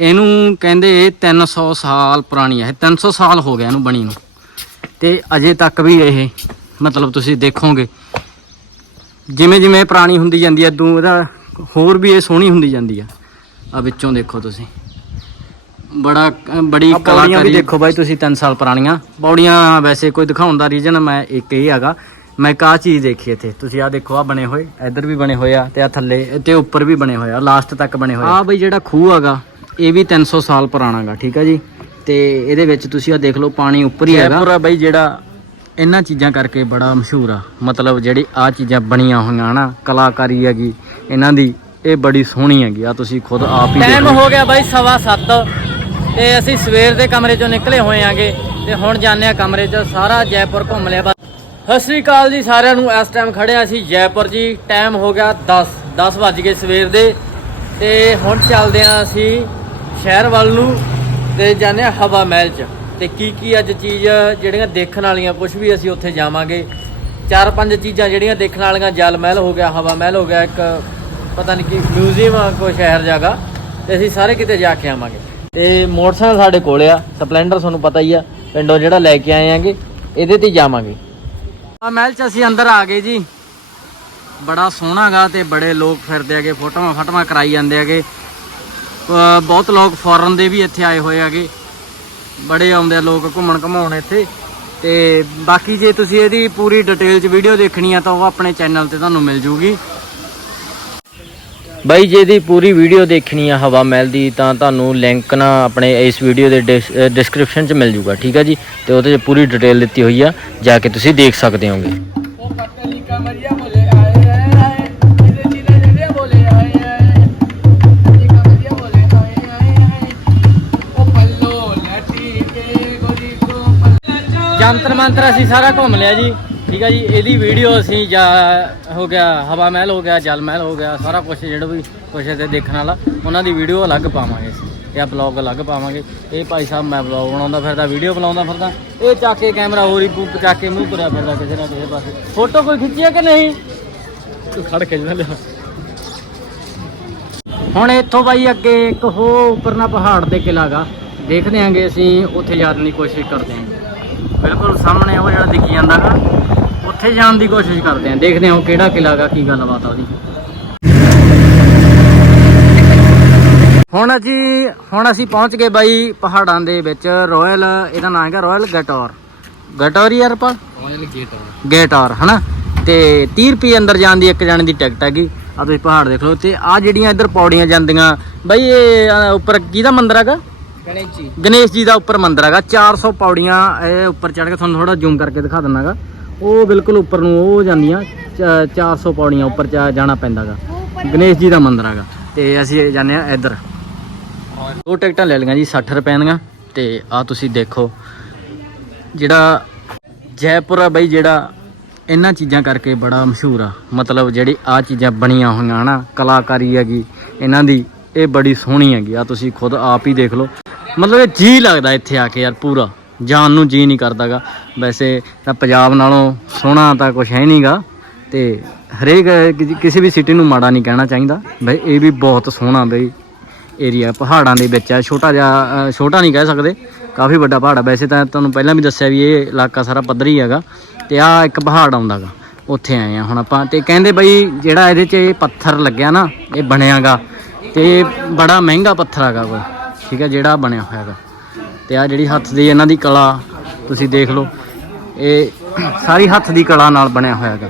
ਇਹਨੂੰ ਕਹਿੰਦੇ 300 ਸਾਲ ਪੁਰਾਣੀ ਹੈ ਇਹ 300 ਸਾਲ ਹੋ ਗਿਆ ਇਹਨੂੰ ਬਣੀ ਨੂੰ। ਤੇ ਅਜੇ ਤੱਕ ਵੀ ਇਹ ਮਤਲਬ ਤੁਸੀਂ ਦੇਖੋਗੇ ਜਿਵੇਂ ਜਿਵੇਂ ਪੁਰਾਣੀ ਹੁੰਦੀ ਜਾਂਦੀ ਹੈ ਦੂ ਇਹਦਾ ਹੋਰ ਵੀ ਇਹ ਸੋਹਣੀ ਹੁੰਦੀ ਜਾਂਦੀ ਆ। ਆ ਵਿੱਚੋਂ ਦੇਖੋ ਤੁਸੀਂ। ਬੜਾ ਬੜੀ ਕਲਾਕਾਰੀ ਵੀ ਦੇਖੋ ਬਾਈ ਤੁਸੀਂ 3 ਸਾਲ ਪੁਰਾਣੀਆਂ। ਪੌੜੀਆਂ ਵੈਸੇ ਕੋਈ ਦਿਖਾਉਣ ਦਾ ਰੀਜਨ ਮੈਂ ਇੱਕ ਹੀ ਹੈਗਾ ਮੈਂ ਕਾ ਚੀਜ਼ ਦੇਖੀ ਇੱਥੇ। ਤੁਸੀਂ ਆ ਦੇਖੋ ਆ ਬਣੇ ਹੋਏ ਇੱਧਰ ਵੀ ਬਣੇ ਹੋਏ ਆ ਤੇ ਆ ਥੱਲੇ ਤੇ ਉੱਪਰ ਵੀ ਬਣੇ ਹੋਏ ਆ ਲਾਸਟ ਤੱਕ ਬਣੇ ਹੋਏ ਆ। ਆ ਬਈ ਜਿਹੜਾ ਖੂਹ ਹੈਗਾ ਇਹ ਵੀ 300 ਸਾਲ ਪੁਰਾਣਾਗਾ ਠੀਕ ਆ ਜੀ? ਤੇ ਇਹਦੇ ਵਿੱਚ ਤੁਸੀਂ ਆ ਦੇਖ ਲਓ ਪਾਣੀ ਉੱਪਰ ਹੀ ਹੈਗਾ। ਜੈਪੁਰ ਆ ਬਈ ਜਿਹੜਾ ਇਹਨਾਂ ਚੀਜ਼ਾਂ ਕਰਕੇ ਬੜਾ ਮਸ਼ਹੂਰ ਆ। ਮਤਲਬ ਜਿਹੜੀ ਆ ਚੀਜ਼ਾਂ ਬਣੀਆਂ ਹੋਈਆਂ ਹਨਾ ਕਲਾਕਾਰੀ ਹੈਗੀ ਇਹਨਾਂ ਦੀ ਇਹ ਬੜੀ ਸੋਹਣੀ ਹੈਗੀ। ਆ ਤੁਸੀਂ ਖੁਦ ਆਪ ਹੀ ਟਾਈਮ ਹੋ ਗਿਆ ਬਾਈ ਸਵਾ 7 ਤੇ ਅਸੀਂ ਸਵੇਰ ਦੇ ਕਮਰੇ ਚੋਂ ਨਿਕਲੇ ਹੋਏ ਆਂਗੇ। ਤੇ ਹੁਣ ਜਾਂਦੇ ਆ ਕਮਰੇ 'ਚ ਸਾਰਾ ਜੈਪੁਰ ਘੁੰਮ ਲਿਆ। ਬਸ। ਸਤਿ ਸ੍ਰੀ ਅਕਾਲ ਜੀ ਸਾਰਿਆਂ ਨੂੰ। ਇਸ ਟਾਈਮ ਖੜੇ ਆ ਅਸੀਂ ਜੈਪੁਰ ਜੀ। ਟਾਈਮ ਹੋ ਗਿਆ 10 10 ਵੱਜ ਗਏ ਸਵੇਰ ਦੇ। ਤੇ ਹੁਣ ਚੱਲਦੇ ਆ ਅਸੀਂ ਸ਼ਹਿਰ ਵੱਲ ਨੂੰ ਤੇ ਜਾਂਦੇ ਆ ਹਵਾ ਮਹਿਲ 'ਚ। ਤੇ ਕੀ ਕੀ ਅੱਜ ਚੀਜ਼ ਜਿਹੜੀਆਂ ਦੇਖਣ ਵਾਲੀਆਂ ਕੁਝ ਵੀ ਅਸੀਂ ਉੱਥੇ ਜਾਵਾਂਗੇ। ਚਾਰ ਪੰਜ ਚੀਜ਼ਾਂ ਜਿਹੜੀਆਂ ਦੇਖਣ ਵਾਲੀਆਂ, ਜਲ ਮਹਿਲ ਹੋ ਗਿਆ, ਹਵਾ ਮਹਿਲ ਹੋ ਗਿਆ, ਇੱਕ ਪਤਾ ਨਹੀਂ ਕੀ ਮਿਊਜ਼ੀਅਮ ਆ, ਕੋਈ ਸ਼ਹਿਰ ਜਾਗਾ ਤੇ ਅਸੀਂ ਸਾਰੇ ਕਿਤੇ ਜਾ ਕੇ ਆਵਾਂਗੇ। ਤੇ ਮੋਟਰਸਾਈਕਲ ਸਾਡੇ ਕੋਲ ਆ, ਸਪਲੈਂਡਰ ਤੁਹਾਨੂੰ ਪਤਾ ਹੀ ਆ, ਪਿੰਡੋਂ ਜਿਹੜਾ ਲੈ ਕੇ ਆਏ ਆਂਗੇ, ਇਹਦੇ ਤੇ ਹੀ ਜਾਵਾਂਗੇ। ਆ ਮਹਿਲ ਚ ਅਸੀਂ ਅੰਦਰ ਆ ਗਏ ਜੀ। ਬੜਾ ਸੋਹਣਾਗਾ ਤੇ ਬੜੇ ਲੋਕ ਫਿਰਦੇ ਆਗੇ ਫੋਟੋਆਂ ਫਟਵਾ ਕਰਾਈ ਜਾਂਦੇ ਆਗੇ ਬਹੁਤ ਲੋਕ ਫੋਰਨ ਦੇ ਵੀ ਇੱਥੇ ਆਏ ਹੋਏ ਹੈਗੇ। ਬੜੇ ਆਉਂਦੇ ਆ ਲੋਕ ਘੁੰਮਣ ਘਮਾਉਣ ਇੱਥੇ। ਤੇ ਬਾਕੀ ਜੇ ਤੁਸੀਂ ਇਹਦੀ ਪੂਰੀ ਡਿਟੇਲ ਚ ਵੀਡੀਓ ਦੇਖਣੀ ਆ ਤਾਂ ਉਹ ਆਪਣੇ ਚੈਨਲ ਤੇ ਤੁਹਾਨੂੰ ਮਿਲ ਜੂਗੀ। ਬਾਈ, ਜੇ ਦੀ ਪੂਰੀ ਵੀਡੀਓ ਦੇਖਣੀ ਆ ਹਵਾ ਮਹਿਲ ਦੀ, ਤਾਂ ਤੁਹਾਨੂੰ ਲਿੰਕ ਨਾ ਆਪਣੇ ਇਸ ਵੀਡੀਓ ਦੇ ਡਿਸਕ੍ਰਿਪਸ਼ਨ 'ਚ ਮਿਲ ਜੂਗਾ, ਠੀਕ ਆ ਜੀ? ਤੇ ਉਹਦੇ 'ਚ ਪੂਰੀ ਡਿਟੇਲ ਦਿੱਤੀ ਹੋਈ ਆ, ਜਾ ਕੇ ਤੁਸੀਂ ਦੇਖ ਸਕਦੇ ਹੋਗੇ। ਜੰਤਰ ਮੰਤਰ ਅਸੀਂ ਸਾਰਾ ਘੁੰਮ ਲਿਆ ਜੀ। ਠੀਕ ਆ ਜੀ, ਇਹਦੀ ਵੀਡੀਓ ਅਸੀਂ ਜਾ ਹੋ ਗਿਆ, ਹਵਾ ਮਹਿਲ ਹੋ ਗਿਆ, ਜਲ ਮਹਿਲ ਹੋ ਗਿਆ, ਸਾਰਾ ਕੁਝ ਜਿਹੜਾ ਵੀ ਕੁਝ ਤੇ ਦੇਖਣ ਵਾਲਾ, ਉਹਨਾਂ ਦੀ ਵੀਡੀਓ ਅਲੱਗ ਪਾਵਾਂਗੇ ਅਸੀਂ ਇਹ ਬਲੌਗ ਅਲੱਗ ਪਾਵਾਂਗੇ। ਇਹ ਭਾਈ ਸਾਹਿਬ ਮੈਂ ਬਲੌਗ ਬਣਾਉਂਦਾ ਫਿਰਦਾ ਵੀਡੀਓ ਬਣਾਉਂਦਾ ਫਿਰਦਾ, ਇਹ ਚੱਕ ਕੇ ਕੈਮਰਾ ਹੋਰ ਹੀ ਪੂਪ ਕੇ ਮੂੰਹ ਭਰਿਆ ਫਿਰਦਾ ਕਿਸੇ ਨਾ ਕਿਸੇ ਪਾਸੇ। ਫੋਟੋ ਕੋਈ ਖਿੱਚੀ ਹੈ ਕਿ ਨਹੀਂ? ਤੂੰ ਖੜ ਕੇ ਜਨਾ ਲਿਆ। ਹੁਣ ਇੱਥੋਂ ਬਾਈ ਅੱਗੇ ਇੱਕ ਹੋ ਉੱਪਰਨਾ ਪਹਾੜ ਦੇ ਕਿਲਾ ਗਾ। ਦੇਖਦੇ ਆਂਗੇ ਅਸੀਂ, ਉੱਥੇ ਜਾਣ ਦੀ ਕੋਸ਼ਿਸ਼ ਕਰਦੇ ਆਂ। ਬਿਲਕੁਲ ਸਾਹਮਣੇ ਉਹ ਜਿਹੜਾ ਦਿਖੀ ਜਾਂਦਾ ਗਾ ਉੱਥੇ ਜਾਣ ਦੀ ਕੋਸ਼ਿਸ਼ ਕਰਦੇ ਆਂ। ਦੇਖਦੇ ਆਂ ਉਹ ਕਿਹੜਾ ਕਿਲਾ ਗਾ ਕੀ ਗੱਲਬਾਤ ਆ ਉਹਦੀ। ਹੁਣ ਅਸੀਂ ਹੁਣ ਅਸੀਂ ਪਹੁੰਚ ਗਏ ਬਾਈ ਪਹਾੜਾਂ ਦੇ ਵਿੱਚ ਰਾਇਲ ਇਹਦਾ ਨਾਮ ਹੈਗਾ ਰਾਇਲ ਗਟੌਰ ਗਟੌਰ ਯਾਰ ਪਾ ਰਾਇਲ ਗੇਟ ਗੇਟੌਰ ਹਨਾ? ਤੇ 30 ਰੁਪਏ ਅੰਦਰ ਜਾਣ ਦੀ ਇੱਕ ਜਾਣੇ ਦੀ ਟਿਕਟ ਹੈਗੀ। ਆ ਤੁਸੀਂ ਪਹਾੜ ਦੇਖ ਲਓ ਤੇ ਆ ਜਿਹੜੀਆਂ ਇੱਧਰ ਪੌੜੀਆਂ ਜਾਂਦੀਆਂ ਬਾਈ ਇਹ ਉੱਪਰ ਕਿਹਦਾ ਮੰਦਿਰ ਹੈਗਾ? ਗਣੇਸ਼ ਜੀ। ਗਣੇਸ਼ ਜੀ ਦਾ ਉੱਪਰ ਮੰਦਿਰ ਹੈਗਾ 400 ਪੌੜੀਆਂ ਇਹ ਉੱਪਰ ਚੜ੍ਹ ਕੇ ਤੁਹਾਨੂੰ ਥੋੜਾ ਜ਼ੂਮ ਕਰਕੇ ਦਿਖਾ ਦਿੰਨਾਗਾ। ਉਹ ਬਿਲਕੁਲ ਉੱਪਰ ਨੂੰ ਉਹ ਜਾਂਦੀਆਂ, ਚ- 400 ਪੌੜੀਆਂ ਉੱਪਰ ਜਾ- ਜਾਣਾ ਪੈਂਦਾਗਾ। ਗਣੇਸ਼ ਜੀ ਦਾ ਮੰਦਿਰ ਹੈਗਾ, ਤੇ ਅਸੀਂ ਜਾਂਦੇ ਆ ਇੱਧਰ। ਦੋ ਟਿਕਟਾਂ ਲੈ ਲਈਆਂ ਜੀ 60 ਰੁਪਏ ਦੀਆਂ, ਤੇ ਆ ਤੁਸੀਂ ਦੇਖੋ, ਜਿਹੜਾ ਜੈਪੁਰ ਆ ਬਈ, ਜਿਹੜਾ ਇਹਨਾਂ ਚੀਜ਼ਾਂ ਕਰਕੇ ਬੜਾ ਮਸ਼ਹੂਰ ਆ। ਮਤਲਬ ਜਿਹੜੀ ਆ ਚੀਜ਼ਾਂ ਬਣੀਆਂ ਹੋਈਆਂ ਹਨਾ, ਕਲਾਕਾਰੀ ਹੈਗੀ, ਇਹਨਾਂ ਦੀ, ਇਹ ਬੜੀ ਸੋਹਣੀ ਹੈਗੀ। ਆ ਤੁਸੀਂ ਖੁਦ ਆਪ ਹੀ ਦੇਖ ਲਓ। ਮਤਲਬ ਇਹ ਜੀ ਲੱਗਦਾ ਇੱਥੇ ਆ ਕੇ ਯਾਰ ਪੂਰਾ। ਜਾਨ ਨੂੰ ਜੀ ਨਹੀਂ ਕਰਦਾਗਾ। ਵੈਸੇ ਤਾਂ ਪੰਜਾਬ ਨਾਲੋਂ ਸੋਹਣਾ ਤਾਂ ਕੁਝ ਹੈ ਨਹੀਂਗਾ। ਤੇ ਹਰੇਕ ਕਿਸੇ ਵੀ ਸਿਟੀ ਨੂੰ ਮਾੜਾ ਨਹੀਂ ਕਹਿਣਾ ਚਾਹੀਦਾ। ਬਈ ਇਹ ਵੀ ਬਹੁਤ ਸੋਹਣਾ ਬਈ ਏਰੀਆ ਪਹਾੜਾਂ ਦੇ ਵਿੱਚ ਹੈ ਛੋਟਾ ਜਿਹਾ ਛੋਟਾ ਨਹੀਂ ਕਹਿ ਸਕਦੇ। ਕਾਫੀ ਵੱਡਾ ਪਹਾੜ ਹੈ ਵੈਸੇ ਤਾਂ ਤੁਹਾਨੂੰ ਪਹਿਲਾਂ ਵੀ ਦੱਸਿਆ ਵੀ ਇਹ ਇਲਾਕਾ ਸਾਰਾ ਪੱਧਰੀ ਹੈਗਾ। ਤੇ ਆ ਇੱਕ ਪਹਾੜ ਆਉਂਦਾਗਾ। ਉੱਥੇ ਆਏ ਆ ਹੁਣ ਆਪਾਂ। ਤੇ ਕਹਿੰਦੇ ਬਈ ਜਿਹੜਾ ਇਹਦੇ 'ਚ ਇਹ ਪੱਥਰ ਲੱਗਿਆ ਨਾ, ਇਹ ਬਣਿਆਗਾ। ਤੇ ਇਹ ਬੜਾ ਮਹਿੰਗਾ ਪੱਥਰ ਹੈਗਾ ਕੋਈ। ਠੀਕ ਹੈ, ਜਿਹੜਾ ਬਣਿਆ ਹੋਇਆ ਹੈਗਾ। ਤੇ ਆ ਜਿਹੜੀ ਹੱਥ ਦੀ ਇਹਨਾਂ ਦੀ ਕਲਾ, ਤੁਸੀਂ ਦੇਖ ਲਓ। ਇਹ ਸਾਰੀ ਹੱਥ ਦੀ ਕਲਾ ਨਾਲ ਬਣਿਆ ਹੋਇਆ ਹੈਗਾ।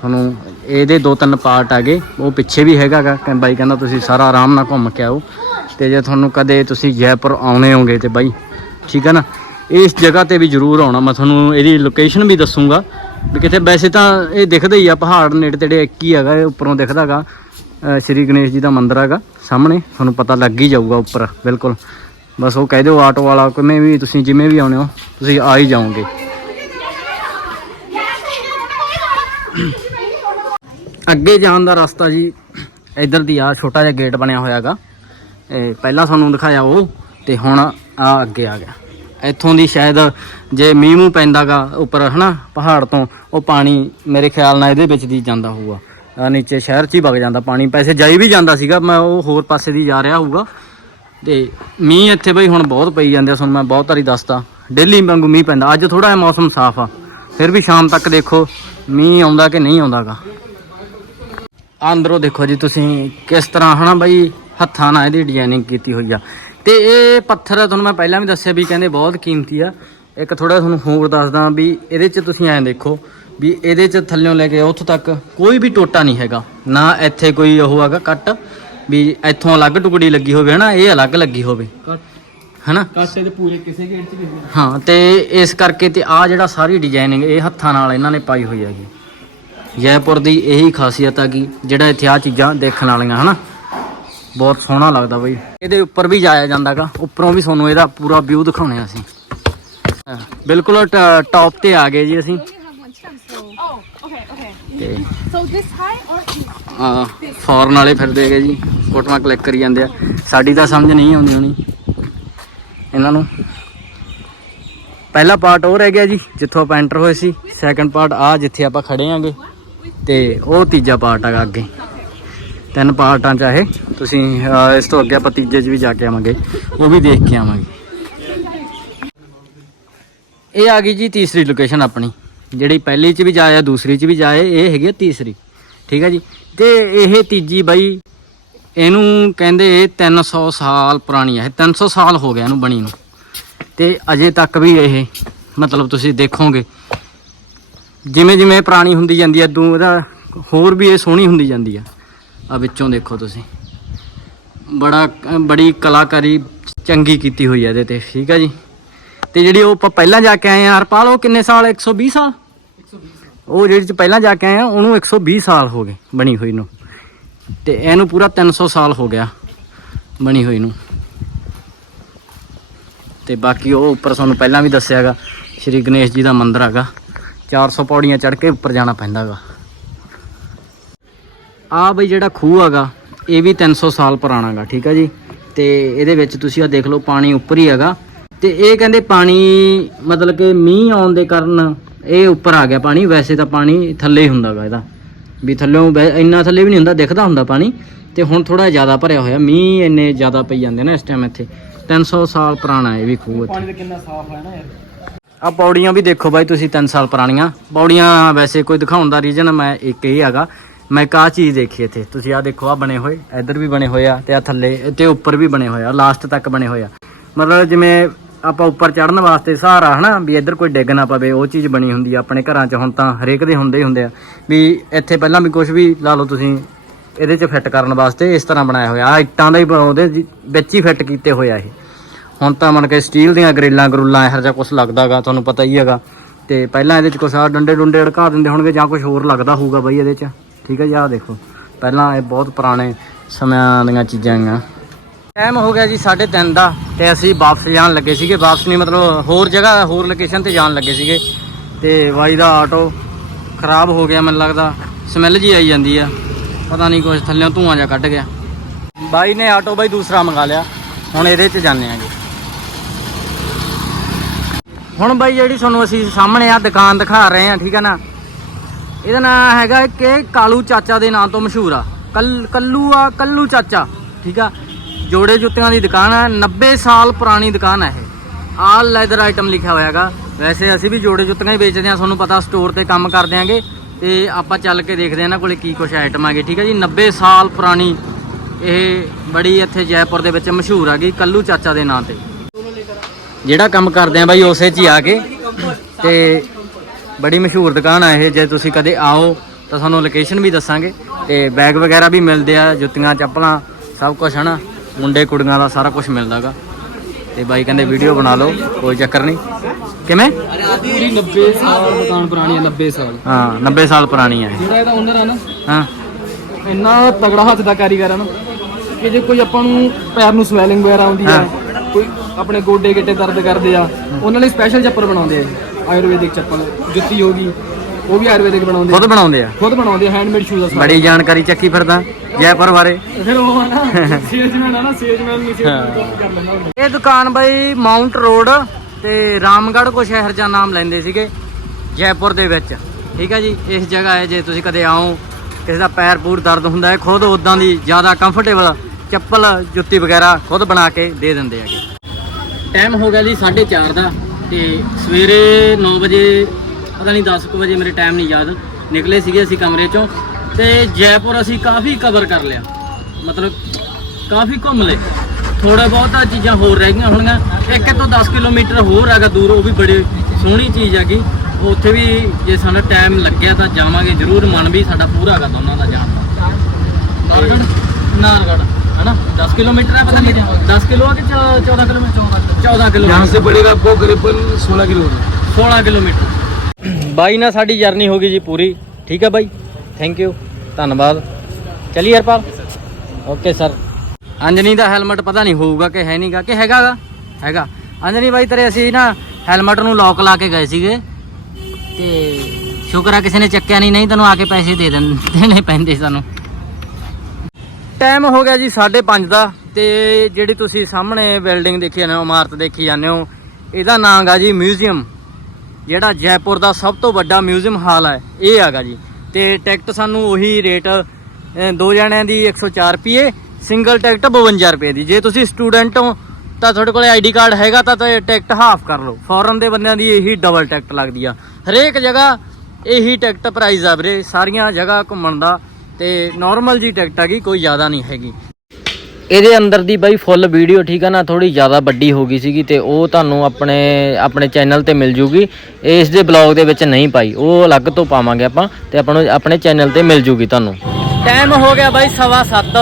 ਤੁਹਾਨੂੰ ਇਹਦੇ ਦੋ ਤਿੰਨ ਪਾਰਟ ਆਗੇ ਉਹ ਪਿੱਛੇ ਵੀ ਹੈਗਾਗਾ ਕਿ ਬਾਈ, ਕਹਿੰਦਾ ਤੁਸੀਂ ਸਾਰਾ ਆਰਾਮ ਨਾਲ ਘੁੰਮ ਕੇ ਆਓ। ਤੇ ਜੇ ਤੁਹਾਨੂੰ ਕਦੇ ਤੁਸੀਂ ਜੈਪੁਰ ਆਉਣੇ ਹੋਗੇ ਤੇ ਬਾਈ, ਠੀਕ ਹੈ ਨਾ? ਇਸ ਜਗ੍ਹਾ ਤੇ ਵੀ ਜ਼ਰੂਰ ਆਉਣਾ। ਮੈਂ ਤੁਹਾਨੂੰ ਇਹਦੀ ਲੋਕੇਸ਼ਨ ਵੀ ਦੱਸੂਗਾ। ਵੀ ਕਿਤੇ ਵੈਸੇ ਤਾਂ ਇਹ ਦਿਖਦਾ ਹੀ ਆ, ਪਹਾੜ ਨੇੜੇ ਤੇੜੇ ਇੱਕ ਹੀ ਹੈਗਾ, ਇਹ ਉੱਪਰੋਂ ਦਿਖਦਾਗਾ ਸ਼੍ਰੀ ਗਣੇਸ਼ ਜੀ ਦਾ ਮੰਦਿਰ ਹੈਗਾ ਸਾਹਮਣੇ, ਤੁਹਾਨੂੰ ਪਤਾ ਲੱਗ ਹੀ ਜਾਊਗਾ ਉੱਪਰ, ਬਿਲਕੁਲ। ਬਸ ਉਹ ਕਹਿ ਦਿਓ ਆਟੋ ਵਾਲਾ, ਕਿਵੇਂ ਵੀ ਤੁਸੀਂ ਜਿਵੇਂ ਵੀ ਆਉਣੇ ਹੋ, ਤੁਸੀਂ ਆ ਹੀ ਜਾਓਗੇ। ਅੱਗੇ ਜਾਣ ਦਾ ਰਸਤਾ ਜੀ, ਇੱਧਰ ਦੀ ਆ ਛੋਟਾ ਜਿਹਾ ਗੇਟ ਬਣਿਆ ਹੋਇਆ ਹੋਇਆਗਾ ਇਹ ਪਹਿਲਾਂ ਤੁਹਾਨੂੰ ਦਿਖਾਇਆ ਉਹ, ਤੇ ਹੁਣ ਆ ਅੱਗੇ ਆ ਗਿਆ। ਇੱਥੋਂ ਦੀ ਸ਼ਾਇਦ ਜੇ ਮੀਂਹ ਮੂੰਹ ਪੈਂਦਾਗਾ ਉੱਪਰ, ਹਨਾ, ਪਹਾੜ ਤੋਂ, ਉਹ ਪਾਣੀ ਮੇਰੇ ਖਿਆਲ ਨਾਲ ਇਹਦੇ ਵਿੱਚ ਦੀ ਜਾਂਦਾ ਹੋਊਗਾ। ਨੀਚੇ ਸ਼ਹਿਰ 'ਚ ਹੀ ਵਗ ਜਾਂਦਾ ਪਾਣੀ। ਪੈਸੇ ਜਾਈ ਵੀ ਜਾਂਦਾ ਸੀਗਾ, ਮੈਂ ਉਹ ਹੋਰ ਪਾਸੇ ਦੀ ਜਾ ਰਿਹਾ ਹੋਊਗਾ। ਤੇ ਮੀਂਹ ਇੱਥੇ ਬਈ ਹੁਣ ਬਹੁਤ ਪਈ ਜਾਂਦੇ ਆ, ਤੁਹਾਨੂੰ ਮੈਂ ਬਹੁਤ ਵਾਰੀ ਦੱਸਦਾ ਡੇਲੀ ਵਾਂਗੂ ਮੀਂਹ ਪੈਂਦਾ, ਅੱਜ ਥੋੜਾ ਜਿਹਾ ਮੌਸਮ ਸਾਫ਼ ਆ। ਫਿਰ ਵੀ ਸ਼ਾਮ ਤੱਕ ਦੇਖੋ, ਮੀਂਹ ਆਉਂਦਾ ਕਿ ਨਹੀਂ ਆਉਂਦਾਗਾ। ਅੰਦਰੋਂ ਦੇਖੋ ਜੀ ਤੁਸੀਂ, ਕਿਸ ਤਰ੍ਹਾਂ ਹਨਾ ਬਈ, ਹੱਥਾਂ ਨਾਲ ਇਹਦੀ ਡਿਜ਼ਾਈਨਿੰਗ ਕੀਤੀ ਹੋਈ ਆ। ਤੇ ਇਹ ਪੱਥਰ ਤੁਹਾਨੂੰ ਮੈਂ ਪਹਿਲਾਂ ਵੀ ਦੱਸਿਆ ਵੀ ਕਹਿੰਦੇ ਬਹੁਤ ਕੀਮਤੀ ਆ। ਇੱਕ ਥੋੜਾ ਤੁਹਾਨੂੰ ਹੋਰ ਦੱਸਦਾ ਵੀ ਇਹਦੇ 'ਚ ਤੁਸੀਂ ਐਂ ਦੇਖੋ ਵੀ ਇਹਦੇ 'ਚ ਥੱਲਿਓਂ ਲੈ ਕੇ ਉੱਥੋਂ ਤੱਕ ਕੋਈ ਵੀ ਟੋਟਾ ਨਹੀਂ ਹੈਗਾ। ਨਾ ਇੱਥੇ ਕੋਈ ਉਹ ਹੈਗਾ ਕੱਟ ਵੀ ਇੱਥੋਂ ਅਲੱਗ ਟੁਕੜੀ ਲੱਗੀ ਹੋਵੇ ਹਨਾ ਇਹ ਅਲੱਗ ਲੱਗੀ ਹੋਵੇ। ਹਨਾ? ਕਾਸੇ ਦੇ ਪੂਰੇ ਕਿਸੇ ਗੇਟ 'ਚ ਨਹੀਂ ਹਾਂ ਤੇ ਇਸ ਕਰਕੇ ਤੇ ਆ ਜਿਹੜਾ ਸਾਰੀ ਡਿਜ਼ਾਈਨਿੰਗ ਇਹ ਹੱਥਾਂ ਨਾਲ ਇਹਨਾਂ ਨੇ ਪਾਈ ਹੋਈ ਹੈਗੀ। ਜੈਪੁਰ ਦੀ ਇਹੀ ਖਾਸੀਅਤ ਆ ਕਿ ਜਿਹੜਾ ਇੱਥੇ ਆ ਚੀਜ਼ਾਂ ਦੇਖਣ ਵਾਲੀਆਂ ਹਨਾ? ਬਹੁਤ ਸੋਹਣਾ ਲੱਗਦਾ ਬਈ। ਇਹਦੇ ਉੱਪਰ ਵੀ ਜਾਇਆ ਜਾਂਦਾਗਾ ਉੱਪਰੋਂ ਵੀ ਤੁਹਾਨੂੰ ਇਹਦਾ ਪੂਰਾ ਵਿਊ ਦਿਖਾਉਣੇ ਆ ਅਸੀਂ। ਹਾਂ, ਬਿਲਕੁਲ ਟੌਪ ਤੇ ਆ ਗਏ ਜੀ ਅਸੀਂ. ਤੇ high or this? ਆ ਫੋਰਨ ਵਾਲੇ ਫਿਰਦੇ ਹੈਗੇ ਜੀ ਫੋਟੋਆਂ ਕਲਿੱਕ ਕਰੀ ਜਾਂਦੇ ਆ। ਸਾਡੀ ਤਾਂ ਸਮਝ ਨਹੀਂ ਆਉਂਦੀ ਹੋਣੀ। ਇਹਨਾਂ ਨੂੰ ਪਹਿਲਾ ਪਾਰਟ ਉਹ ਰਹਿ ਗਿਆ ਜੀ ਜਿੱਥੋਂ ਆਪਾਂ ਐਂਟਰ ਹੋਏ ਸੀ। ਸੈਕੰਡ ਪਾਰਟ ਆ ਜਿੱਥੇ ਆਪਾਂ ਖੜੇ ਆਂਗੇ। ਤੇ ਉਹ ਤੀਜਾ ਪਾਰਟ ਹੈਗਾ ਅੱਗੇ। ਤਿੰਨ ਪਾਰਟਾਂ ਚ ਆ ਇਹ ਤੁਸੀਂ ਇਸ ਤੋਂ ਅੱਗੇ ਆਪਾਂ ਤੀਜੇ 'ਚ ਵੀ ਜਾ ਕੇ ਆਵਾਂਗੇ। ਉਹ ਵੀ ਦੇਖ ਕੇ ਆਵਾਂਗੇ। ਇਹ ਆ ਗਈ ਜੀ ਤੀਸਰੀ ਲੋਕੇਸ਼ਨ ਆਪਣੀ। ਜਿਹੜੀ ਪਹਿਲੀ 'ਚ ਵੀ ਜਾਇਆ ਦੂਸਰੀ 'ਚ ਵੀ ਜਾਏ, ਇਹ ਹੈਗੀ ਆ ਤੀਸਰੀ। ਠੀਕ ਹੈ ਜੀ? ਤੇ ਇਹ ਤੀਜੀ ਬਾਈ, ਇਹਨੂੰ ਕਹਿੰਦੇ 300 ਸਾਲ ਪੁਰਾਣੀ ਹੈ ਇਹ 300 ਸਾਲ ਹੋ ਗਿਆ ਇਹਨੂੰ ਬਣੀ ਨੂੰ। ਤੇ ਅਜੇ ਤੱਕ ਵੀ ਇਹ, ਮਤਲਬ ਤੁਸੀਂ ਦੇਖੋਗੇ, ਜਿਵੇਂ ਜਿਵੇਂ ਪੁਰਾਣੀ ਹੁੰਦੀ ਜਾਂਦੀ ਹੈ ਦੂ ਇਹਦਾ ਹੋਰ ਵੀ ਇਹ ਸੋਹਣੀ ਹੁੰਦੀ ਜਾਂਦੀ ਆ। ਆ ਵਿੱਚੋਂ ਦੇਖੋ ਤੁਸੀਂ। ਬੜਾ, ਬੜੀ ਕਲਾਕਾਰੀ ਚੰਗੀ ਕੀਤੀ ਹੋਈ ਹੈ ਇਹਦੇ ਤੇ। ਠੀਕ ਹੈ ਜੀ? ਤੇ ਜਿਹੜੀ ਉਹ ਆਪਾਂ ਪਹਿਲਾਂ ਜਾ ਕੇ ਆਏ ਆ, ਹਰਪਾਲ, ਉਹ ਕਿੰਨੇ ਸਾਲ? 120 ਸਾਲ? ਉਹ ਜਿਹੜੀ ਚ ਪਹਿਲਾਂ ਜਾ ਕੇ ਆਏ ਆ, ਉਹਨੂੰ 120 ਸਾਲ ਹੋ ਗਏ ਬਣੀ ਹੋਈ ਨੂੰ। ਤੇ ਇਹਨੂੰ ਪੂਰਾ 300 ਸਾਲ ਹੋ ਗਿਆ ਬਣੀ ਹੋਈ ਨੂੰ। ਤੇ ਬਾਕੀ ਉਹ ਉੱਪਰ ਤੁਹਾਨੂੰ ਪਹਿਲਾਂ ਵੀ ਦੱਸਿਆਗਾ ਸ਼੍ਰੀ ਗਣੇਸ਼ ਜੀ ਦਾ ਮੰਦਿਰ ਹੈਗਾ। 400 ਪੌੜੀਆਂ ਚੜ੍ਹ ਕੇ ਉੱਪਰ ਜਾਣਾ ਪੈਂਦਾ ਪੈਂਦਾਗਾ ਆ ਬਈ ਜਿਹੜਾ ਖੂਹ ਹੈਗਾ, ਇਹ ਵੀ 300 ਸਾਲ ਪੁਰਾਣਾ ਪੁਰਾਣਾਗਾ ਠੀਕ ਆ ਜੀ? ਤੇ ਇਹਦੇ ਵਿੱਚ ਤੁਸੀਂ ਆ ਦੇਖ ਲਓ, ਪਾਣੀ ਉੱਪਰ ਹੀ ਹੈਗਾ। ਤੇ ਇਹ ਕਹਿੰਦੇ ਪਾਣੀ ਮਤਲਬ ਕਿ ਮੀਂਹ ਆਉਣ ਦੇ ਕਾਰਨ ਇਹ ਉੱਪਰ ਆ ਗਿਆ ਪਾਣੀ। ਵੈਸੇ ਤਾਂ ਪਾਣੀ ਥੱਲੇ ਹੀ ਹੁੰਦਾਗਾ ਇਹਦਾ। ਵੀ ਥੱਲੇੋਂ ਇੰਨਾ ਥੱਲੇ ਵੀ ਨਹੀਂ ਹੁੰਦਾ ਦਿਖਦਾ ਹੁੰਦਾ ਪਾਣੀ। ਤੇ ਹੁਣ ਥੋੜਾ ਜ਼ਿਆਦਾ ਭਰਿਆ ਹੋਇਆ। ਮੀਂਹ ਇੰਨੇ ਜ਼ਿਆਦਾ ਪਈ ਜਾਂਦੇ ਨੇ ਇਸ ਟਾਈਮ ਇੱਥੇ। 300 ਸਾਲ ਪੁਰਾਣਾ ਇਹ ਵੀ ਖੂਹ ਪਾਣੀ ਤਾਂ ਕਿੰਨਾ ਸਾਫ਼ ਹੈ ਨਾ ਯਾਰ। ਆ ਪੌੜੀਆਂ ਵੀ ਦੇਖੋ ਬਾਈ ਤੁਸੀਂ 3 ਸਾਲ ਪੁਰਾਣੀਆਂ। ਪੌੜੀਆਂ ਵੈਸੇ ਕੋਈ ਦਿਖਾਉਣ ਦਾ ਰੀਜਨ ਮੈਂ ਇੱਕ ਇਹ ਹੈਗਾ। ਮੈਂ ਆਹ ਚੀਜ਼ ਦੇਖੀ ਇੱਥੇ। ਤੁਸੀਂ ਆ ਦੇਖੋ ਆ ਬਣੇ ਹੋਏ। ਇੱਧਰ ਵੀ ਬਣੇ ਹੋਏ ਆ ਤੇ ਆ ਥੱਲੇ ਤੇ ਉੱਪਰ ਵੀ ਬਣੇ ਹੋਏ ਆ। ਲਾਸਟ ਤੱਕ ਬਣੇ ਹੋਏ ਆ। ਮਤਲਬ ਜਿਵੇਂ ਆਪਾਂ ਉੱਪਰ ਚੜਨ ਵਾਸਤੇ ਸਹਾਰਾ, ਹਨਾ? ਵੀ ਇੱਧਰ ਕੋਈ ਡਿੱਗ ਨਾ ਪਵੇ, ਉਹ ਚੀਜ਼ ਬਣੀ ਹੁੰਦੀ ਆ ਆਪਣੇ ਘਰਾਂ 'ਚ ਹੁਣ ਤਾਂ ਹਰੇਕ ਦੇ ਹੁੰਦੇ ਹੀ ਹੁੰਦੇ ਆ। ਵੀ ਇੱਥੇ ਪਹਿਲਾਂ ਵੀ ਕੁਝ ਵੀ ਲਾ ਲਓ ਤੁਸੀਂ, ਇਹਦੇ 'ਚ ਫਿੱਟ ਕਰਨ ਵਾਸਤੇ ਇਸ ਤਰ੍ਹਾਂ ਬਣਾਇਆ ਹੋਇਆ। ਆ ਇੱਟਾਂ ਦਾ ਹੀ ਉਹਦੇ ਵਿੱਚ ਹੀ ਫਿੱਟ ਕੀਤੇ ਹੋਏ ਆ ਇਹ। ਹੁਣ ਤਾਂ ਮੰਨ ਕੇ ਸਟੀਲ ਦੀਆਂ ਗ੍ਰਿਲਾਂ ਗਰੂਲਾਂ ਇਹੋ ਜਿਹਾ ਕੁਝ ਲੱਗਦਾਗਾ ਤੁਹਾਨੂੰ ਪਤਾ ਹੀ ਹੈਗਾ। ਤੇ ਪਹਿਲਾਂ ਇਹਦੇ 'ਚ ਕੁਛ ਆ ਡੰਡੇ ਡੁੰਡੇ ਅੜਕਾ ਦਿੰਦੇ ਹੋਣਗੇ ਜਾਂ ਕੁਝ ਹੋਰ ਲੱਗਦਾ ਹੋਊਗਾ ਬਈ ਇਹਦੇ 'ਚ। ਠੀਕ ਹੈ ਜੀ, ਆਹ ਦੇਖੋ। ਪਹਿਲਾਂ ਇਹ ਬਹੁਤ ਪੁਰਾਣੇ ਸਮਿਆਂ ਦੀਆਂ ਚੀਜ਼ਾਂ ਹੈਗੀਆਂ। ਟਾਈਮ ਹੋ ਗਿਆ ਜੀ 3:30 ਦਾ ਤੇ ਅਸੀਂ ਵਾਪਸ ਜਾਣ ਲੱਗੇ ਸੀਗੇ। ਵਾਪਸ ਨਹੀਂ, ਮਤਲਬ ਹੋਰ ਜਗ੍ਹਾ, ਹੋਰ ਲੋਕੇਸ਼ਨ ਤੇ ਜਾਣ ਲੱਗੇ ਸੀਗੇ। ਤੇ ਬਾਈ ਦਾ ਆਟੋ ਖਰਾਬ ਹੋ ਗਿਆ ਮੈਨੂੰ ਲੱਗਦਾ। ਸਮੈਲ ਜੀ ਆਈ ਜਾਂਦੀ ਆ। ਪਤਾ ਨਹੀਂ ਕੁਝ ਥੱਲੇੋਂ ਧੂਆਂ ਜਿਹਾ ਕੱਢ ਗਿਆ। ਬਾਈ ਨੇ ਆਟੋ ਬਾਈ ਦੂਸਰਾ ਮੰਗਾ ਲਿਆ। ਹੁਣ ਇਹਦੇ 'ਚ ਜਾਂਦੇ ਆਂਗੇ ਹੁਣ ਬਾਈ ਜਿਹੜੀ ਤੁਹਾਨੂੰ ਅਸੀਂ ਸਾਹਮਣੇ ਆ ਦੁਕਾਨ ਦਿਖਾ ਰਹੇ ਆ ਠੀਕ ਹੈ ਨਾ? ਇਹਦਾ ਨਾਮ ਹੈਗਾ ਕਿ ਕਾਲੂ ਚਾਚਾ ਦੇ ਨਾਂ ਤੋਂ ਮਸ਼ਹੂਰ ਆ। ਕੱਲ, ਕੱਲੂ ਆ, ਕੱਲੂ ਚਾਚਾ, ਠੀਕ ਆ? ਜੋੜੇ ਜੁੱਤਿਆਂ ਦੀ ਦੁਕਾਨ ਹੈ। 90 ਸਾਲ ਪੁਰਾਣੀ ਦੁਕਾਨ ਹੈ ਇਹ। ਆਲ ਲੈਦਰ ਆਈਟਮ ਲਿਖਿਆ ਹੋਇਆ ਹੈਗਾ। ਵੈਸੇ ਅਸੀਂ ਵੀ ਜੋੜੇ ਜੁੱਤੀਆਂ ਹੀ ਵੇਚਦੇ ਹਾਂ, ਤੁਹਾਨੂੰ ਪਤਾ ਸਟੋਰ ਤੇ ਕੰਮ ਕਰਦੇ ਆਂਗੇ ਤੇ ਆਪਾਂ ਚੱਲ ਕੇ ਦੇਖਦੇ ਹਾਂ ਇਹਨਾਂ ਕੋਲੇ ਕੀ ਕੁਛ ਆਈਟਮ ਆਗੇ ਠੀਕ ਹੈ ਜੀ 90 ਸਾਲ ਪੁਰਾਣੀ ਇਹ ਬੜੀ ਇੱਥੇ ਜੈਪੁਰ ਦੇ ਵਿੱਚ ਮਸ਼ਹੂਰ ਹੈਗੀ, ਕੱਲੂ ਚਾਚਾ ਦੇ ਨਾਂ ਤੇ। ਜਿਹੜਾ ਕੰਮ ਕਰਦੇ ਆ ਬਾਈ, ਉਸੇ 'ਚ ਹੀ ਆ ਕੇ। ਤੇ ਬੜੀ ਮਸ਼ਹੂਰ ਦੁਕਾਨ ਆ ਇਹ, ਜੇ ਤੁਸੀਂ ਕਦੇ ਆਓ ਤਾਂ ਤੁਹਾਨੂੰ ਲੋਕੇਸ਼ਨ ਵੀ ਦੱਸਾਂਗੇ। ਤੇ ਬੈਗ ਵਗੈਰਾ ਵੀ ਮਿਲਦੇ ਆ, ਜੁੱਤੀਆਂ, ਚੱਪਲਾਂ, ਸਭ ਕੁਝ ਹਨਾ ਮੁੰਡੇ ਕੁੜੀਆਂ ਦਾ ਸਾਰਾ ਕੁਝ ਮਿਲਦਾਗਾ। ਤੇ ਬਾਈ ਕਹਿੰਦੇ ਵੀਡੀਓ ਬਣਾ ਲਓ ਕੋਈ ਚੱਕਰ ਨਹੀਂ। ਕਿਵੇਂ? ਪੂਰੀ 90 ਸਾਲ ਦੁਕਾਨ ਪੁਰਾਣੀ ਹੈ 90 ਸਾਲ। ਹਾਂ 90 ਸਾਲ ਪੁਰਾਣੀ ਇਹ। ਜਿਹੜਾ ਇਹਦਾ ਓਨਰ ਆ ਨਾ ਹਾਂ। ਇੰਨਾ ਤਗੜਾ ਹੱਥ ਦਾ ਕਾਰੀਗਰ ਆ ਨਾ ਕਿ ਜੇ ਕੋਈ ਆਪਾਂ ਨੂੰ ਪੈਰ ਨੂੰ ਸਵੈਲਿੰਗ ਵਗੈਰਾ ਆਉਂਦੀ ਆ ਕੋਈ ਆਪਣੇ ਗੋਡੇ ਗਿੱਟੇ ਦਰਦ ਕਰਦੇ ਆ ਉਹਨਾਂ ਲਈ ਸਪੈਸ਼ਲ ਚੱਪਲ ਬਣਾਉਂਦੇ ਆ ਜੀ। ਆਯੁਰਵੈਦਿਕ ਚੱਪਲ ਜੁੱਤੀ ਹੋ ਗਈ ਉਹ ਵੀ ਆਯੁਰਵੈਦਿਕ ਬਣਾਉਂਦੇ ਖੁਦ ਬਣਾਉਂਦੇ ਆ? ਖੁਦ ਬਣਾਉਂਦੇ ਆ ਹੈਂਡਮੇਡ ਸ਼ੂਜ਼ ਆ ਸਾਰੇ। ਬੜੀ ਜਾਣਕਾਰੀ ਚੱਕੀ ਫਿਰਦਾ ਜੈਪੁਰ ਬਾਰੇ। ਫਿਰ ਉਹ ਆ ਨਾ ਸੇਲਸਮੈਨ ਆ ਨਾ ਸੇਲਸਮੈਨ ਨਹੀਂ ਸੇਲਸਮੈਨ ਕਰ ਲੈਂਦਾ ਉਹਨੇ। ਇਹ ਦੁਕਾਨ ਬਈ ਮਾਊਂਟ ਰੋਡ ਤੇ ਰਾਮਗੜ੍ਹ ਕੋ ਸ਼ਹਿਰ ਦਾ ਨਾਮ ਲੈਂਦੇ ਸੀਗੇ ਜੈਪੁਰ ਦੇ ਵਿੱਚ। ਠੀਕ ਹੈ ਜੀ ਇਸ ਜਗ੍ਹਾ ਹੈ ਜੇ ਤੁਸੀਂ ਕਦੇ ਆਓ ਕਿਸੇ ਦਾ ਪੈਰ ਪੂਰ ਦਰਦ ਹੁੰਦਾ ਹੈ ਖੁਦ ਉਦਾਂ ਦੀ ਜ਼ਿਆਦਾ ਕੰਫਰਟੇਬਲ ਚੱਪਲ ਜੁੱਤੀ ਵਗੈਰਾ ਖੁਦ ਬਣਾ ਕੇ ਦੇ ਦਿੰਦੇ ਹੈਗੇ। ਟਾਈਮ ਹੋ ਗਿਆ ਜੀ 4:30 ਦਾ ਤੇ ਸਵੇਰੇ 9 ਵਜੇ ਪਤਾ ਨਹੀਂ 10 ਕੁ ਵਜੇ ਮੇਰੇ ਟਾਈਮ ਨਹੀਂ ਯਾਦ ਨਿਕਲੇ ਸੀਗੇ ਅਸੀਂ ਕਮਰੇ ਚੋਂ ਤੇ ਜੈਪੁਰ ਅਸੀਂ ਕਾਫੀ ਕਵਰ ਕਰ ਲਿਆ ਮਤਲਬ ਕਾਫੀ ਘੁੰਮ ਲਏ ਥੋੜਾ ਬਹੁਤਾ ਚੀਜ਼ਾਂ ਹੋਰ ਰਹਿ ਗਈਆਂ ਹੋਣਗੀਆਂ ਇੱਕ ਤੋਂ 10 ਕਿਲੋਮੀਟਰ ਹੋਰ ਹੈਗਾ ਦੂਰ ਉਹ ਵੀ ਬੜੀ ਸੋਹਣੀ ਚੀਜ਼ ਹੈਗੀ ਉੱਥੇ ਵੀ ਜੇ ਸਾਨੂੰ ਟਾਈਮ ਲੱਗਿਆ ਤਾਂ ਜਾਵਾਂਗੇ ਜ਼ਰੂਰ ਮਨ ਵੀ ਸਾਡਾ ਪੂਰਾ ਹੈਗਾ ਦੋਨਾਂ ਦਾ ਜਾਣ ਦਾ ਨਾਰਗੜ ਨਾਰਗੜ ਹਨਾ 10 ਕਿਲੋਮੀਟਰ ਹੈ ਪਤਾ ਨਹੀਂ 10 ਕਿਲੋ ਆ ਕਿ 14 ਕਿਲੋਮੀਟਰ 14 ਕਿਲੋਮੀਟਰ यहाँ से पड़ेगा आपको करीबन 16 किलोमीटर 16 ਕਿਲੋਮੀਟਰ ਬਾਈ ਨਾਲ ਸਾਡੀ ਜਰਨੀ ਹੋ ਗਈ ਜੀ ਪੂਰੀ। ਠੀਕ ਹੈ ਬਾਈ? ਥੈਂਕ ਯੂ ਧੰਨਵਾਦ। ਚਲਿਏ ਹਰਪਾਲ। ਓਕੇ ਸਰ ਅੰਜਨੀ ਦਾ ਹੈਲਮਟ ਪਤਾ ਨਹੀਂ ਹੋਊਗਾ ਕਿ ਹੈ ਨਹੀਂਗਾ। ਕਿ ਹੈਗਾਗਾ? ਹੈਗਾ। ਅੰਜਨੀ ਬਾਈ, ਤੇਰੇ ਅਸੀਂ ਨਾ ਹੈਲਮਟ ਨੂੰ ਲੌਕ ਲਾ ਕੇ ਗਏ ਸੀਗੇ। ਤੇ ਸ਼ੁਕਰ ਆ ਕਿਸੇ ਨੇ ਚੱਕਿਆ ਨਹੀਂ। ਨਹੀਂ, ਤੈਨੂੰ ਆ ਕੇ ਪੈਸੇ ਦੇ ਦੇਣ ਦੇਣੇ ਪੈਂਦੇ ਸਾਨੂੰ। ਟਾਈਮ ਹੋ ਗਿਆ ਜੀ 5:30 ਦਾ। ਤੇ ਜਿਹੜੀ ਤੁਸੀਂ ਸਾਹਮਣੇ ਬਿਲਡਿੰਗ ਦੇਖੀ ਜਾਂਦੇ ਹੋ ਇਮਾਰਤ ਦੇਖੀ ਜਾਂਦੇ ਹੋ, ਇਹਦਾ ਨਾਮ ਗਾ ਜੀ ਮਿਊਜ਼ੀਅਮ ਜਿਹੜਾ ਜੈਪੁਰ ਦਾ ਸਭ ਤੋਂ ਵੱਡਾ ਮਿਊਜ਼ੀਅਮ ਹਾਲ ਹੈ, ਇਹ ਹੈਗਾ ਜੀ। ਤੇ ਟਿਕਟ ਸਾਨੂੰ ਉਹੀ ਰੇਟ ਦੋ ਜਣਿਆਂ ਦੀ 104 ਰੁਪਏ, ਸਿੰਗਲ ਟਿਕਟ 52 ਰੁਪਏ ਦੀ। ਜੇ ਤੁਸੀਂ ਸਟੂਡੈਂਟ ਹੋ, ਤਾਂ ਤੁਹਾਡੇ ਕੋਲ ਆਈਡੀ ਕਾਰਡ ਹੈਗਾ, ਤਾਂ ਟਿਕਟ ਹਾਫ ਕਰ ਲਓ। ਫੋਰਨ ਦੇ ਬੰਦਿਆਂ ਦੀ ਇਹੀ ਡਬਲ ਟਿਕਟ ਲੱਗਦੀ ਆ। ਹਰੇਕ ਜਗ੍ਹਾ ਇਹੀ ਟਿਕਟ ਪ੍ਰਾਈਸ ਆ ਵੀਰੇ, ਸਾਰੀਆਂ ਜਗ੍ਹਾ ਘੁੰਮਣ ਦਾ। ਤੇ ਨਾਰਮਲ ਜੀ ਟਿਕਟ ਹੈਗੀ, ਕੋਈ ਜ਼ਿਆਦਾ ਨਹੀਂ ਹੈਗੀ। ਇਹਦੇ ਅੰਦਰ ਦੀ ਬਾਈ ਫੁੱਲ ਵੀਡੀਓ ਠੀਕ ਆ ਨਾ ਥੋੜੀ ਜ਼ਿਆਦਾ ਵੱਡੀ ਹੋ ਗਈ ਸੀਗੀ ਤੇ ਉਹ ਤੁਹਾਨੂੰ ਆਪਣੇ ਆਪਣੇ ਚੈਨਲ ਤੇ ਮਿਲ ਜੂਗੀ। ਇਸ ਦੇ ਬਲੌਗ ਦੇ ਵਿੱਚ ਨਹੀਂ ਪਾਈ ਉਹ ਅਲੱਗ ਤੋਂ ਪਾਵਾਂਗੇ ਆਪਾਂ ਤੇ ਆਪਾਂ ਨੂੰ ਆਪਣੇ ਚੈਨਲ ਤੇ ਮਿਲ ਜੂਗੀ ਤੁਹਾਨੂੰ। ਟਾਈਮ ਹੋ ਗਿਆ ਬਾਈ ਸਵਾ ਸੱਤ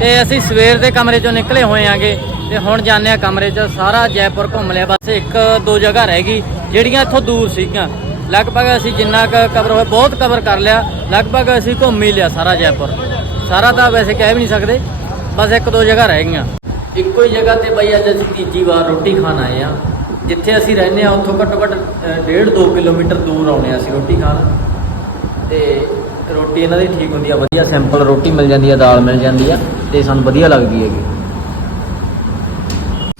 ਤੇ ਅਸੀਂ ਸਵੇਰ ਦੇ ਕਮਰੇ ਚੋਂ ਨਿਕਲੇ ਹੋਏ ਆਂਗੇ ਤੇ ਹੁਣ ਜਾਂਦੇ ਆ ਕਮਰੇ 'ਚ, ਸਾਰਾ ਜੈਪੁਰ ਘੁੰਮ ਲਿਆ, ਬਸ ਇੱਕ ਦੋ ਜਗ੍ਹਾ ਰਹਿ ਗਈ, ਜਿਹੜੀਆਂ ਇੱਥੋਂ ਦੂਰ ਸੀਗੀਆਂ। ਲਗਭਗ ਅਸੀਂ ਜਿੰਨਾ ਕੁ ਕਵਰ ਹੋਇਆ, ਬਹੁਤ ਕਵਰ ਕਰ ਲਿਆ, ਲਗਭਗ ਅਸੀਂ ਘੁੰਮ ਹੀ ਲਿਆ ਸਾਰਾ ਜੈਪੁਰ। ਸਾਰਾ ਤਾਂ ਵੈਸੇ ਕਹਿ ਵੀ ਨਹੀਂ ਸਕਦੇ ਬਸ ਇੱਕ ਦੋ ਜਗ੍ਹਾ ਰਹਿ ਗਈਆਂ। ਇੱਕੋ ਹੀ ਜਗ੍ਹਾ ਤੇ ਬਈ ਅੱਜ ਅਸੀਂ ਤੀਜੀ ਵਾਰ ਰੋਟੀ ਖਾਣ ਆਏ ਆ ਜਿੱਥੇ ਅਸੀਂ ਰਹਿੰਦੇ ਆ ਉੱਥੋਂ ਘੱਟੋ ਘੱਟ 1.5 2 ਕਿਲੋਮੀਟਰ ਦੂਰ ਆਉਣੇ ਆ ਅਸੀਂ ਰੋਟੀ ਖਾਣ। ਤੇ ਰੋਟੀ ਇਹਨਾਂ ਦੀ ਠੀਕ ਹੁੰਦੀ ਆ, ਵਧੀਆ ਸਿੰਪਲ ਰੋਟੀ ਮਿਲ ਜਾਂਦੀ ਆ, ਦਾਲ ਮਿਲ ਜਾਂਦੀ ਆ, ਤੇ ਸਾਨੂੰ ਵਧੀਆ ਲੱਗਦੀ ਹੈਗੀ।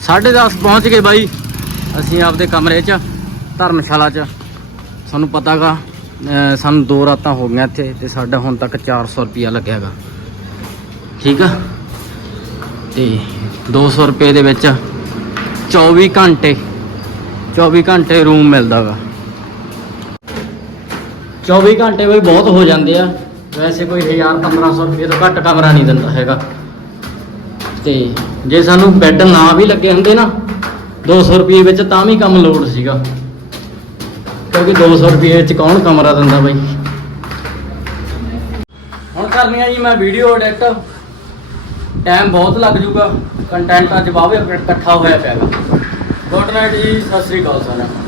10:30 ਪਹੁੰਚ ਗਏ ਬਾਈ। ਅਸੀਂ ਆਪਦੇ ਕਮਰੇ 'ਚ, ਧਰਮਸ਼ਾਲਾ 'ਚ। ਸਾਨੂੰ ਪਤਾਗਾ ਸਾਨੂੰ ਦੋ ਰਾਤਾਂ ਹੋ ਗਈਆਂ ਇੱਥੇ, ਤੇ ਸਾਡਾ ਹੁਣ ਤੱਕ 400 ਰੁਪਿਆ ਲੱਗਿਆਗਾ। ਠੀਕ ਆ? ਤੇ 200 ਰੁਪਏ ਦੇ ਵਿੱਚ 24 ਘੰਟੇ 24 ਘੰਟੇ ਰੂਮ ਮਿਲਦਾਗਾ 24 ਘੰਟੇ ਵੀ ਬਹੁਤ ਹੋ ਜਾਂਦੇ ਆ। ਵੈਸੇ ਕੋਈ 1000 1500 ਰੁਪਏ ਤੋਂ ਘੱਟ ਕਮਰਾ ਨਹੀਂ ਦਿੰਦਾ ਹੈਗਾ। ਤੇ ਜੇ ਸਾਨੂੰ ਬੈੱਡ ਨਾ ਵੀ ਲੱਗੇ ਹੁੰਦੇ ਨਾ 200 ਰੁਪਏ ਵਿੱਚ ਤਾਂ ਵੀ ਕੰਮ ਲੋਡ ਸੀਗਾ। ਕਿਉਂਕਿ 200 ਰੁਪਏ ਵਿੱਚ ਕੌਣ ਕਮਰਾ ਦਿੰਦਾ ਬਾਈ? ਹੁਣ ਕਰਨੀ ਆ ਜੀ ਮੈਂ ਵੀਡੀਓ ਐਡਿਟ ਟਾਈਮ ਬਹੁਤ ਲੱਗ ਜੂਗਾ ਕੰਟੈਂਟ ਅੱਜ ਵਾਵੇ ਇਕੱਠਾ ਹੋਇਆ ਪਿਆ। ਗੁੱਡ ਨਾਈਟ ਜੀ, ਸਤਿ ਸ੍ਰੀ ਅਕਾਲ ਸਾਰਿਆਂ ਨੂੰ।